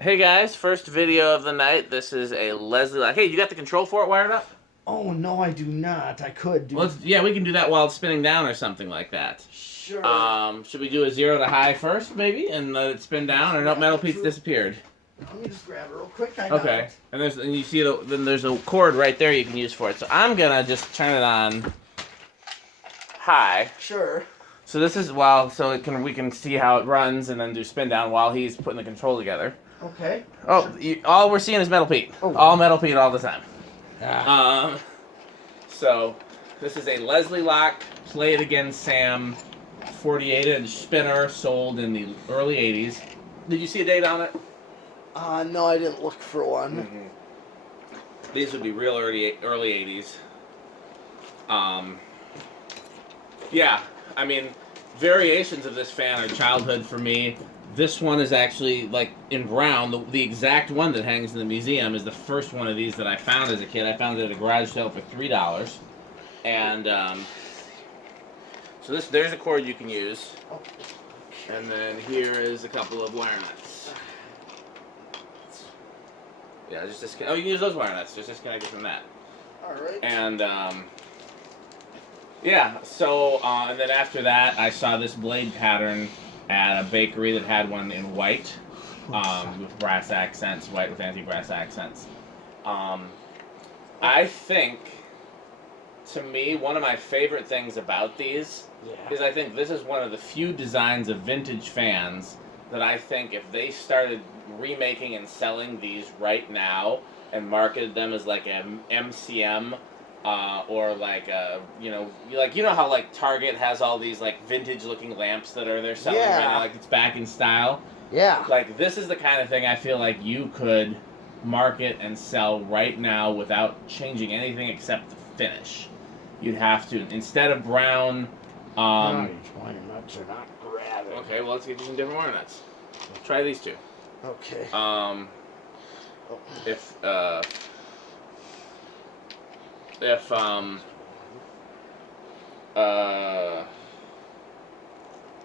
Hey guys, first video of the night. This is a Leslie Locke. Hey, you got the control for it wired up? Oh, no, I do not. I could do... Yeah, we can do that while it's spinning down or something like that. Sure. Should we do a 0 to high first, maybe, and let it spin down? Or no, Metal Pete's disappeared. Let me just grab it real quick. I got Okay, it. and you see then there's a cord right there you can use for it. So I'm gonna just turn it on high. Sure. So this is we can see how it runs and then do spin down while he's putting the control together. Okay. Oh, Sure. all we're seeing is Metal Pete. Oh. All Metal Pete all the time. Ah. So this is a Leslie Locke Play It Again Sam 48-inch spinner sold in the early 80s. Did you see a date on it? No, I didn't look for one. Mm-hmm. These would be real early 80s. Yeah, I mean, variations of this fan are childhood for me. This one is actually, like, in brown. The exact one that hangs in the museum is the first one of these that I found as a kid. I found it at a garage sale for $3. And, so there's a cord you can use. And then here is a couple of wire nuts. Yeah, just disconnect. Oh, you can use those wire nuts. Just disconnect it from that. Alright. And, yeah, so, and then after that, I saw this blade pattern at a bakery that had one in white, with brass accents, white with anti-brass accents. I think, to me, one of my favorite things about these is I think this is one of the few designs of vintage fans that I think if they started remaking and selling these right now and marketed them as like an MCM, or like you know how like Target has all these like vintage looking lamps that they're selling right now, like it's back in style. Yeah. Like this is the kind of thing I feel like you could market and sell right now without changing anything except the finish. You'd have to, instead of brown. Wire nuts are not grabbing. Okay, well let's get you some different wire nuts. Try these two. Okay.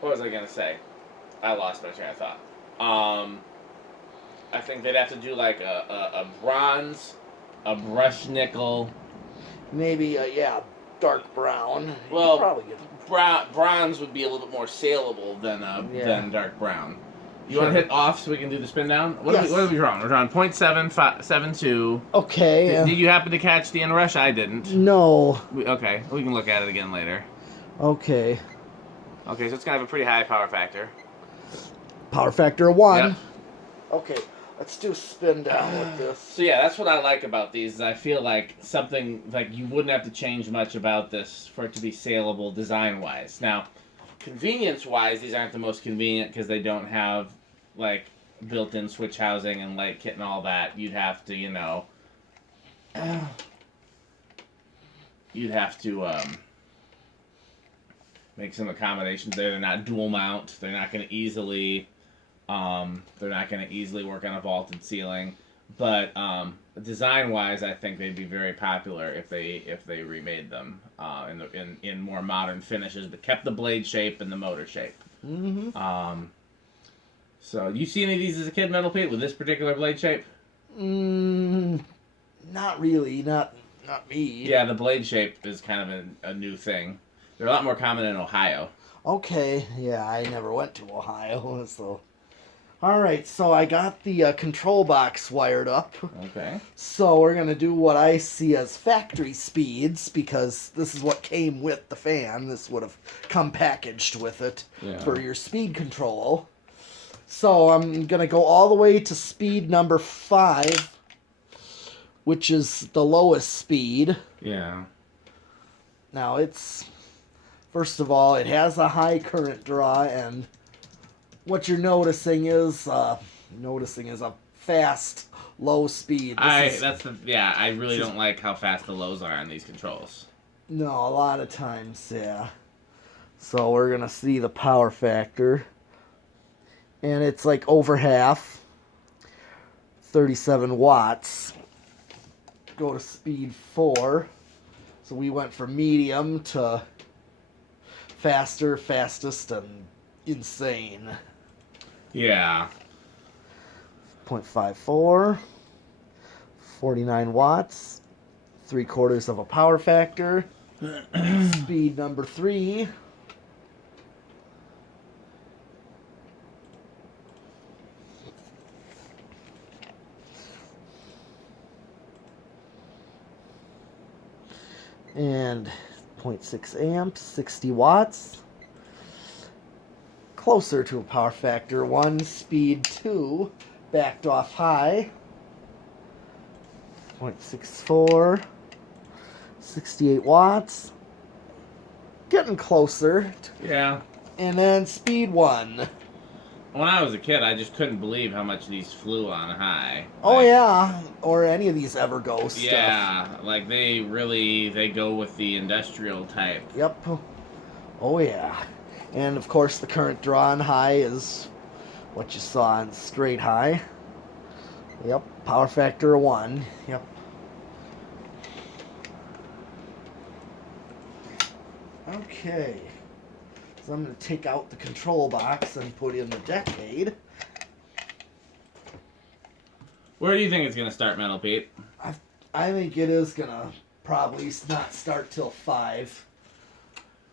What was I gonna say? I lost my train of thought. I think they'd have to do like a bronze, a brushed nickel. Maybe, dark brown. Well, probably get bronze would be a little bit more saleable than dark brown. You want to hit off so we can do the spin down? What are we drawing? We're drawing 0.772. Okay. Did you happen to catch the inrush? I didn't. No. Okay, we can look at it again later. Okay. Okay, so it's gonna have a pretty high power factor. Power factor of 1. Yep. Okay, let's do spin down with this. So yeah, that's what I like about these. Is I feel like something like you wouldn't have to change much about this for it to be saleable design-wise. Now, convenience-wise, these aren't the most convenient because they don't have like built-in switch housing and light kit and all that. You'd have to, make some accommodations there. They're not dual mount. They're not going to easily work on a vaulted ceiling. But design-wise, I think they'd be very popular if they remade them in more modern finishes, but kept the blade shape and the motor shape. Mm-hmm. So you see any of these as a kid, Metal Pete, with this particular blade shape? Not really. Not me. Yeah, the blade shape is kind of a new thing. They're a lot more common in Ohio. Okay, yeah, I never went to Ohio, so... Alright, so I got the control box wired up. Okay. So we're going to do what I see as factory speeds, because this is what came with the fan. This would have come packaged with it for your speed control. So I'm going to go all the way to speed number 5, which is the lowest speed. Yeah. Now it's... First of all, it has a high current draw, and what you're noticing is a fast, low speed. I really don't like how fast the lows are on these controls. No, a lot of times, yeah. So we're gonna see the power factor, and it's like over half, 37 watts. Go to speed 4, so we went from medium to faster, fastest, and insane. Yeah. DF-484, 49 watts, 3/4 of a power factor, speed number 3. And 0.6 amps, 60 watts. Closer to a power factor 1, speed 2, backed off high. 0.64, 68 watts. Getting closer. Yeah. And then speed 1. When I was a kid, I just couldn't believe how much these flew on high. Oh, yeah. Or any of these Evergo stuff. Yeah, like they go with the industrial type. Yep. Oh, yeah. And, of course, the current draw on high is what you saw on straight high. Yep. Power factor 1. Yep. Okay. So I'm going to take out the control box and put in the decade. Where do you think it's going to start, Metal Pete? I think it is going to probably not start till 5.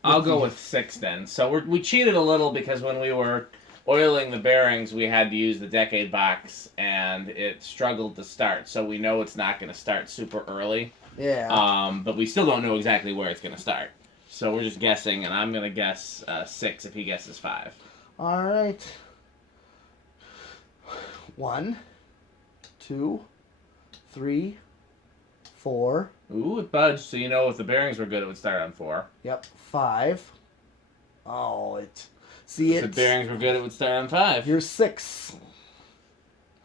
I'll go with 6 then. So we cheated a little because when we were oiling the bearings, we had to use the decade box, and it struggled to start. So we know it's not going to start super early. Yeah. But we still don't know exactly where it's going to start. So we're just guessing, and I'm going to guess 6 if he guesses 5. All right. 1, 2, 3, 4. Ooh, it budged, so you know if the bearings were good, it would start on 4. Yep, 5. Oh, see it. If the bearings were good, it would start on 5. Here's 6.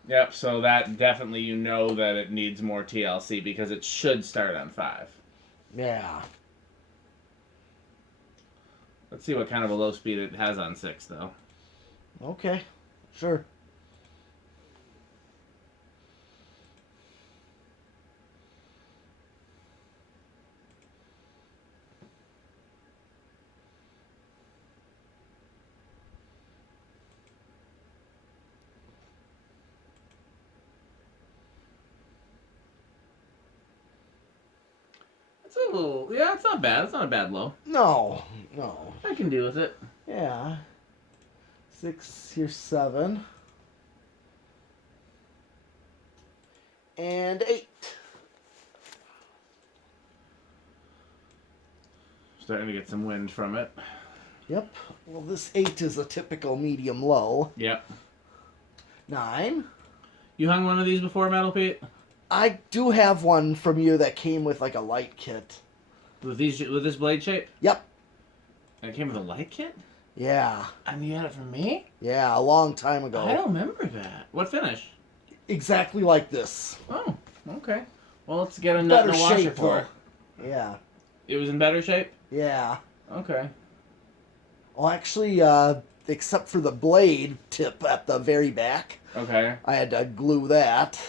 Yep, so that definitely you know that it needs more TLC because it should start on 5. Yeah. Let's see what kind of a low speed it has on 6, though. Okay, sure. It's a little, yeah, it's not bad. It's not a bad low. No. I can deal with it. Yeah. 6, here's 7. And 8. Starting to get some wind from it. Yep. Well, this 8 is a typical medium low. Yep. 9. You hung one of these before, Metal Pete? I do have one from you that came with like a light kit. With this blade shape? Yep. And it came with a light kit? Yeah. And you had it from me? Yeah, a long time ago. I don't remember that. What finish? Exactly like this. Oh, okay. Well, let's get a nut and a washer shape, for it. Yeah. It was in better shape? Yeah. Okay. Well, actually, except for the blade tip at the very back. Okay. I had to glue that.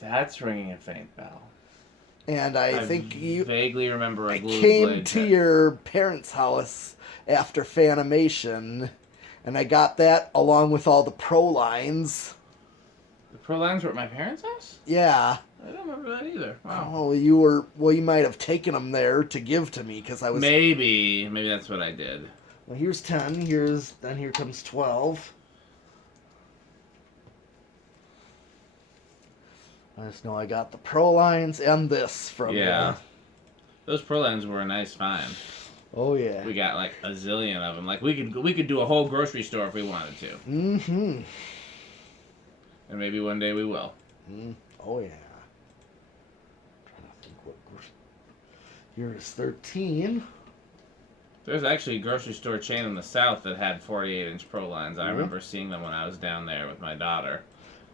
That's ringing a faint bell. And I think you vaguely remember I a glued came blade to tip. your parents' house after Fanimation, and I got that along with all the pro lines. The pro lines were at my parents' house? Yeah. I don't remember that either. Wow. Oh, you might have taken them there to give to me because I was. Maybe that's what I did. Well, here's 10. Then here comes 12. I just know I got the pro lines and this from Yeah. Those pro lines were a nice find. Oh yeah. We got like a zillion of them. Like we could do a whole grocery store if we wanted to. Mm-hmm. And maybe one day we will. Oh yeah. Trying to think what. Here's 13. There's actually a grocery store chain in the south that had 48-inch pro lines. I Mhm. remember seeing them when I was down there with my daughter.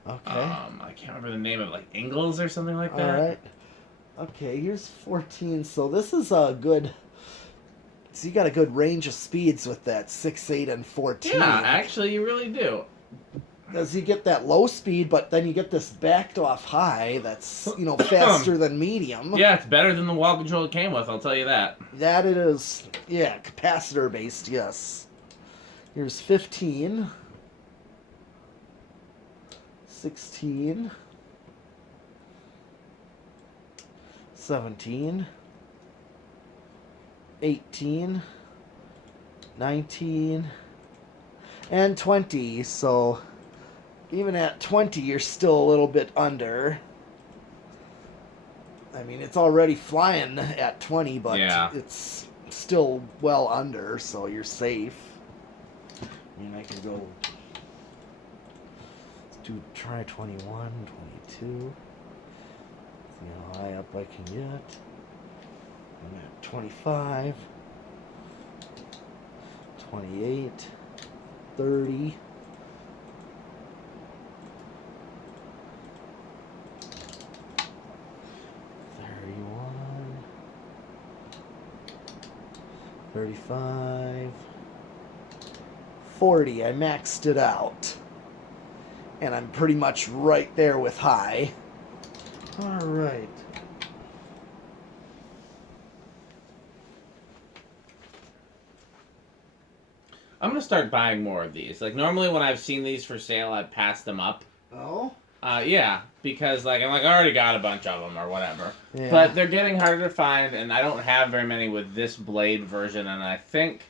Okay. I can't remember the name of it, like Ingalls or something like that. All right. Okay, here's 14. So this is a good. So you got a good range of speeds with that 6, 8, and 14. Yeah, actually, you really do. Because you get that low speed, but then you get this backed off high that's, faster than medium. Yeah, it's better than the wall control it came with, I'll tell you that. That it is. Yeah, capacitor based, yes. Here's 15. 16, 17, 18, 19, and 20. So even at 20, you're still a little bit under. I mean, it's already flying at 20, but it's still well under, so you're safe. I mean, I can go... try 21, 22. See how high up I can get. I'm at 25, 28, 30. 35, 40. I maxed it out. And I'm pretty much right there with high. Alright. I'm going to start buying more of these. Like, normally when I've seen these for sale, I've passed them up. Oh? Yeah, because, like, I'm like, I already got a bunch of them or whatever. Yeah. But they're getting harder to find, and I don't have very many with this blade version, and I think...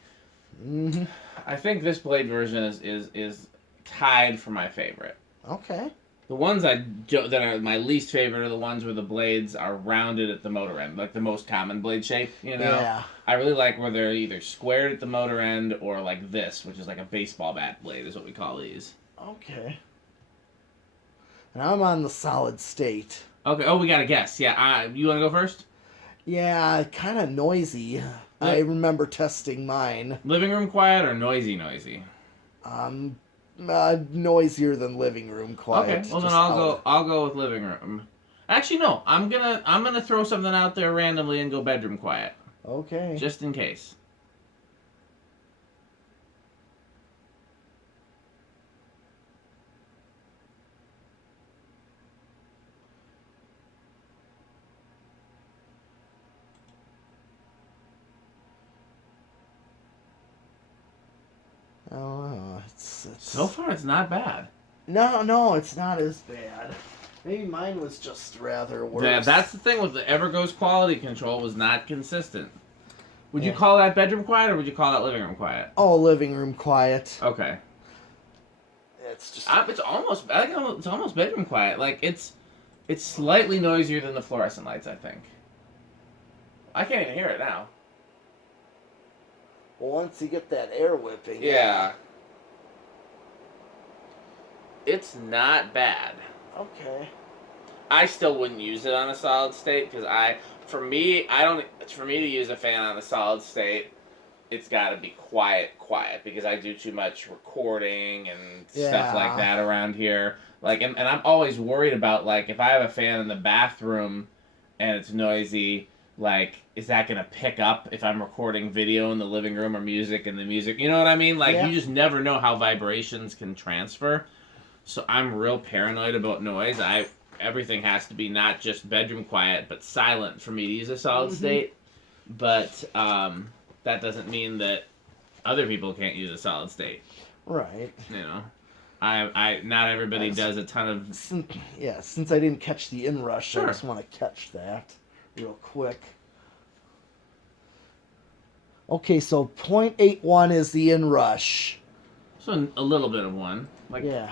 I think this blade version is tied for my favorite. Okay. The ones that are my least favorite are the ones where the blades are rounded at the motor end, like the most common blade shape, you know? Yeah. I really like where they're either squared at the motor end or like this, which is like a baseball bat blade is what we call these. Okay. And I'm on the solid state. Okay, oh, we got a guess. Yeah, you want to go first? Yeah, kind of noisy. I remember testing mine. Living room quiet or noisy? Noisier than living room quiet. Okay, well then I'll go with living room. Actually, no, I'm gonna throw something out there randomly and go bedroom quiet. Okay. Just in case. I don't know. It's so far, it's not bad. No, it's not as bad. Maybe mine was just rather worse. Yeah, that's the thing with the Evergo's quality control was not consistent. Would you call that bedroom quiet or would you call that living room quiet? Oh, living room quiet. Okay. It's just. It's almost bedroom quiet. Like it's slightly noisier than the fluorescent lights. I think. I can't even hear it now. Well, once you get that air whipping. Yeah. It's not bad. Okay. I still wouldn't use it on a solid state because for me to use a fan on a solid state, it's got to be quiet because I do too much recording and stuff like that around here. Like, and I'm always worried about, like, if I have a fan in the bathroom and it's noisy, like, is that going to pick up if I'm recording video in the living room or music in the music? You know what I mean? Like, you just never know how vibrations can transfer. So I'm real paranoid about noise. Everything has to be not just bedroom quiet, but silent for me to use a solid state. But that doesn't mean that other people can't use a solid state. Right. You know, I not everybody does a ton of. Since I didn't catch the inrush, I just want to catch that real quick. Okay, so 0.81 is the inrush. So a little bit of one. Like, yeah.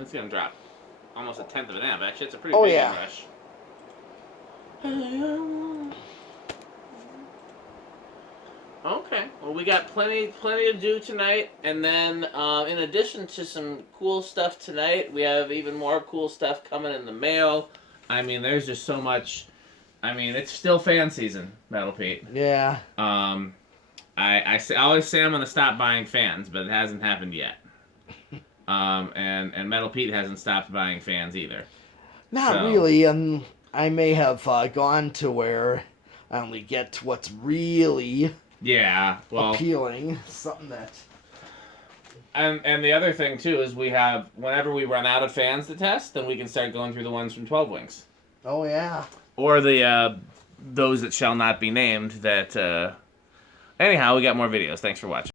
It's gonna drop almost a tenth of an amp. Actually, it's a pretty big inrush. Okay, well, we got plenty to do tonight, and then in addition to some cool stuff tonight, we have even more cool stuff coming in the mail. I mean, there's just so much. I mean, it's still fan season, Metal Pete. Yeah. I always say I'm gonna stop buying fans, but it hasn't happened yet. And Metal Pete hasn't stopped buying fans either. Not really, and I may have gone to where I only get what's really appealing. Something that. And the other thing too is we have whenever we run out of fans to test, then we can start going through the ones from 12 Wings. Oh yeah. Or the those that shall not be named. That anyhow, we got more videos. Thanks for watching.